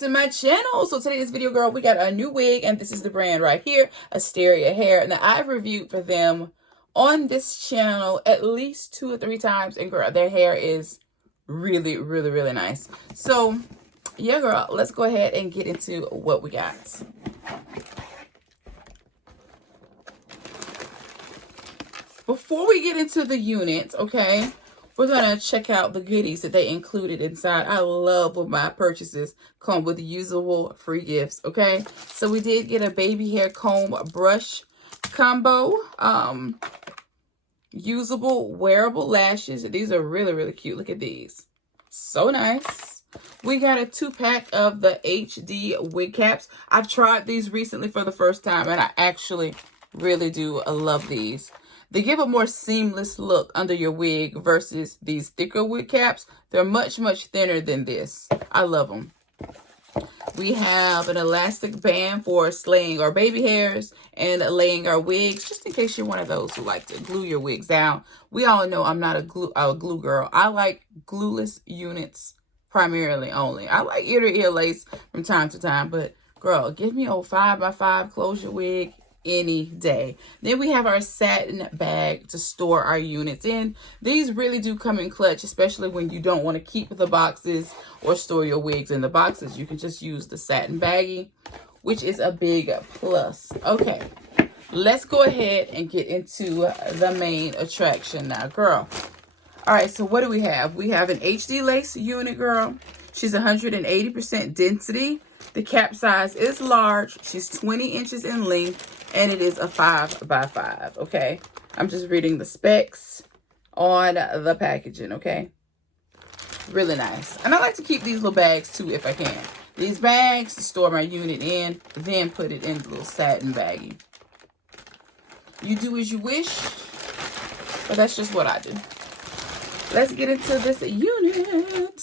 to my channel. So today's video, girl, we got a new wig, and this is the brand right here, Asteria Hair. Now, I've reviewed for them on this channel at least 2 or 3 times, and girl, their hair is really, really, really nice. So yeah, girl, let's go ahead and get into what we got. Before we get into the units, okay, we're going to check out the goodies that they included inside. I love when my purchases come with usable free gifts, okay? So we did get a baby hair comb brush combo. Usable wearable lashes. These are really, really cute. Look at these. So nice. We got a 2-pack of the HD wig caps. I've tried these recently for the first time, and I actually really do love these. They give a more seamless look under your wig versus these thicker wig caps. They're much, much thinner than this. I love them. We have an elastic band for slaying our baby hairs and laying our wigs, just in case you're one of those who like to glue your wigs down. We all know I'm not a glue girl. I like glueless units primarily only. I like ear-to-ear lace from time to time, but girl, give me old 5x5 closure wig any day. Then we have our satin bag to store our units in. These really do come in clutch, especially when you don't want to keep the boxes or store your wigs in the boxes. You can just use the satin baggie, which is a big plus. Okay, let's go ahead and get into the main attraction now, girl. All right, so what do we have? We have an HD lace unit, girl. She's 180% density. The cap size is large. She's 20 inches in length, and it is a 5x5, okay? I'm just reading the specs on the packaging, okay? Really nice. And I like to keep these little bags, too, if I can. These bags to store my unit in, then put it in the little satin baggie. You do as you wish, but that's just what I do. Let's get into this unit.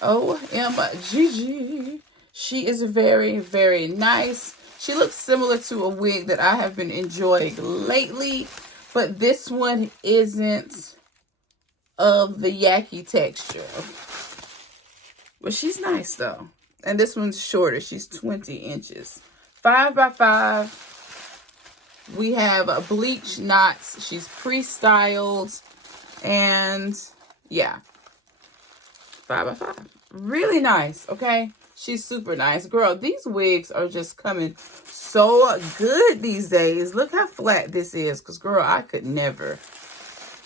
OMGG. She is very, very nice. She looks similar to a wig that I have been enjoying lately, but this one isn't of the yucky texture. But she's nice though. And this one's shorter. She's 20 inches. 5x5. We have bleach knots. She's pre-styled. And yeah, 5x5. Really nice, okay? She's super nice. Girl, these wigs are just coming so good these days. Look how flat this is. Because, girl, I could never.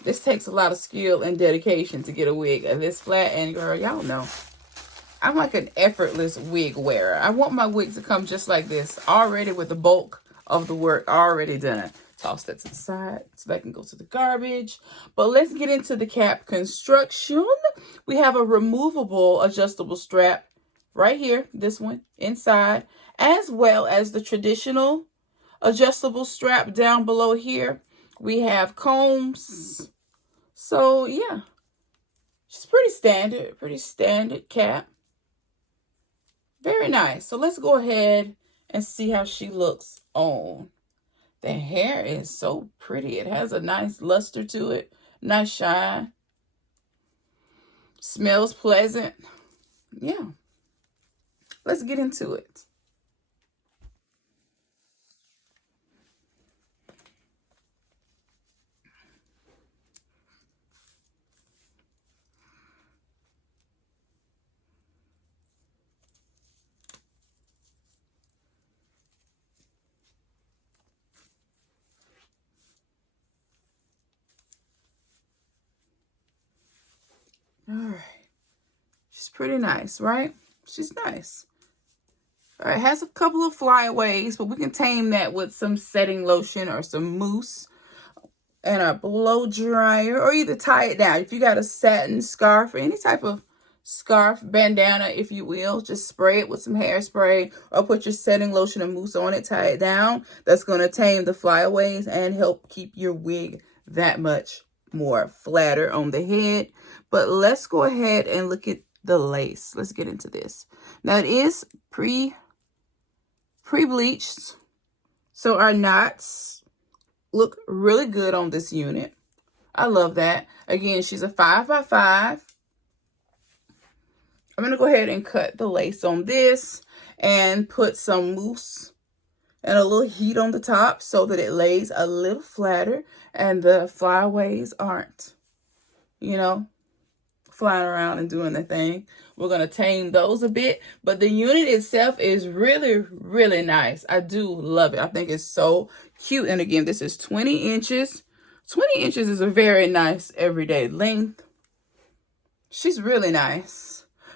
This takes a lot of skill and dedication to get a wig this flat. And, girl, y'all know, I'm like an effortless wig wearer. I want my wig to come just like this. Already with the bulk of the work already done. Toss that to the side so that can go to the garbage. But let's get into the cap construction. We have a removable adjustable strap right here, this one inside, as well as the traditional adjustable strap down below here. We have combs. So yeah, she's pretty standard cap. Very nice. So let's go ahead and see how she looks on. The hair is so pretty. It has a nice luster to it. Nice shine. Smells pleasant. Yeah. Let's get into it. All right. She's pretty nice, right? She's nice. All right, has a couple of flyaways, but we can tame that with some setting lotion or some mousse and a blow dryer, or either tie it down. If you got a satin scarf or any type of scarf, bandana, if you will, just spray it with some hairspray or put your setting lotion and mousse on it, tie it down. That's going to tame the flyaways and help keep your wig that much more flatter on the head. But let's go ahead and look at the lace. Let's get into this. Now, it is pre-bleached, so our knots look really good on this unit. I love that. Again, she's a 5x5. I'm going to go ahead and cut the lace on this and put some mousse and a little heat on the top so that it lays a little flatter and the flyaways aren't, you know, flying around and doing their thing. We're going to tame those a bit, but the unit itself is really, really nice. I do love it. I think it's so cute. And again, this is 20 inches. 20 inches is a very nice everyday length. She's really nice.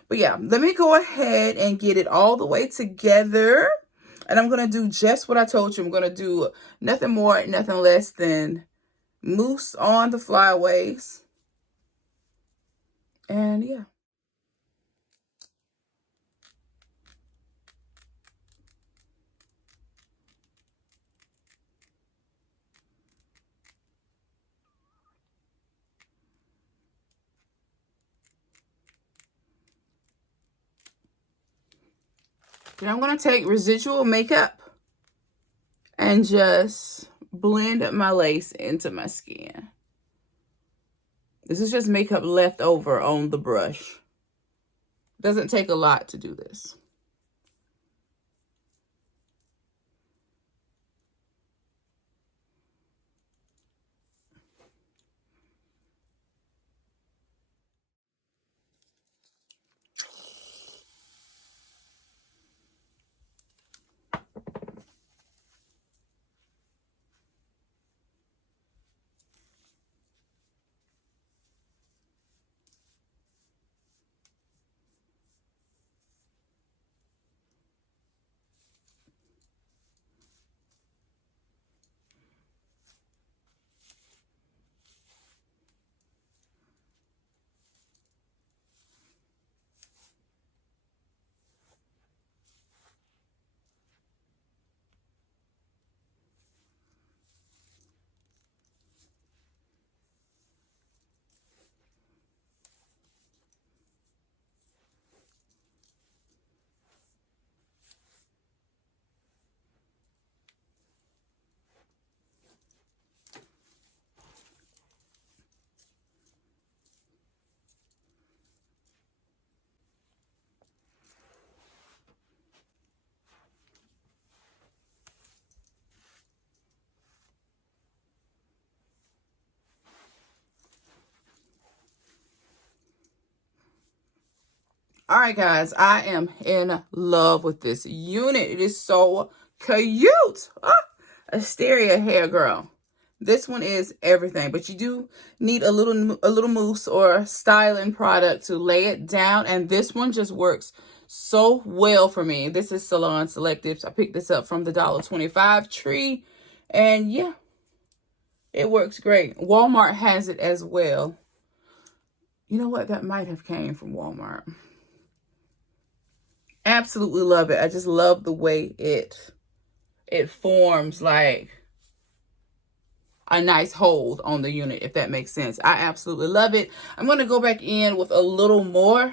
But yeah, let me go ahead and get it all the way together. And I'm going to do just what I told you. I'm going to do nothing more, nothing less than mousse on the flyaways. And yeah. Then I'm going to take residual makeup and just blend my lace into my skin. This is just makeup left over on the brush. Doesn't take a lot to do this. All right, guys, I am in love with this unit. It is so cute. Ah, Asteria hair, girl. This one is everything, but you do need a little mousse or styling product to lay it down, and this one just works so well for me. This is Salon Selectives. I picked this up from the $1.25 tree, and yeah, it works great. Walmart has it as well. You know what? That might have came from Walmart. Absolutely love it. I just love the way it forms like a nice hold on the unit, if that makes sense. I absolutely love it. I'm going to go back in with a little more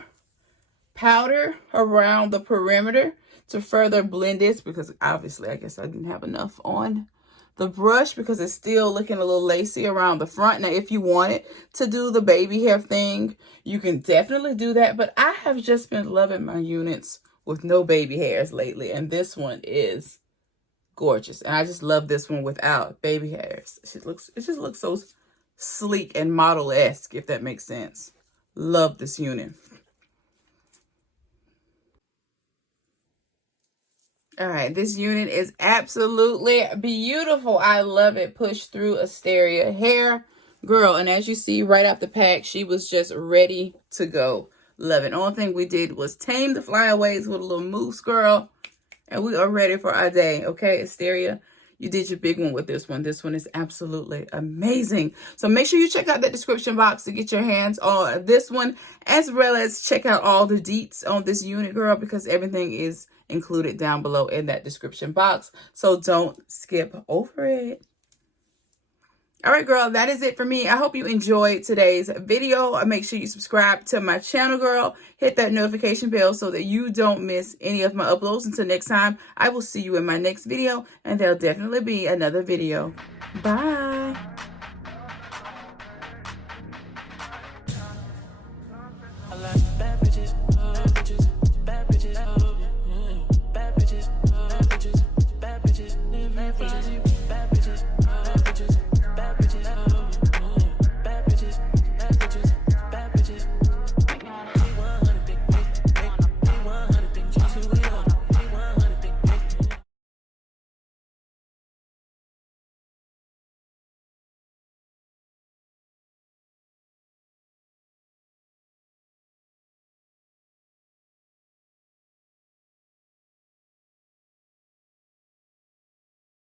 powder around the perimeter to further blend this, because obviously I guess I didn't have enough on the brush because it's still looking a little lacy around the front. Now, if you wanted to do the baby hair thing, you can definitely do that. But I have just been loving my units with no baby hairs lately, and this one is gorgeous. And I just love this one without baby hairs. It just looks so sleek and model-esque, if that makes sense. Love this unit. All right, this unit is absolutely beautiful. I love it. Push through Asteria hair, girl. And as you see right out the pack, she was just ready to go. Love it. Only thing we did was tame the flyaways with a little mousse, girl. And we are ready for our day. Okay, Asteria, you did your big one with this one. This one is absolutely amazing. So make sure you check out that description box to get your hands on this one, as well as check out all the deets on this unit, girl, because everything is included down below in that description box. So don't skip over it. All right, girl, that is it for me. I hope you enjoyed today's video. Make sure you subscribe to my channel, girl. Hit that notification bell so that you don't miss any of my uploads. Until next time, I will see you in my next video, and there'll definitely be another video. Bye. I like bad bitches. Deuces.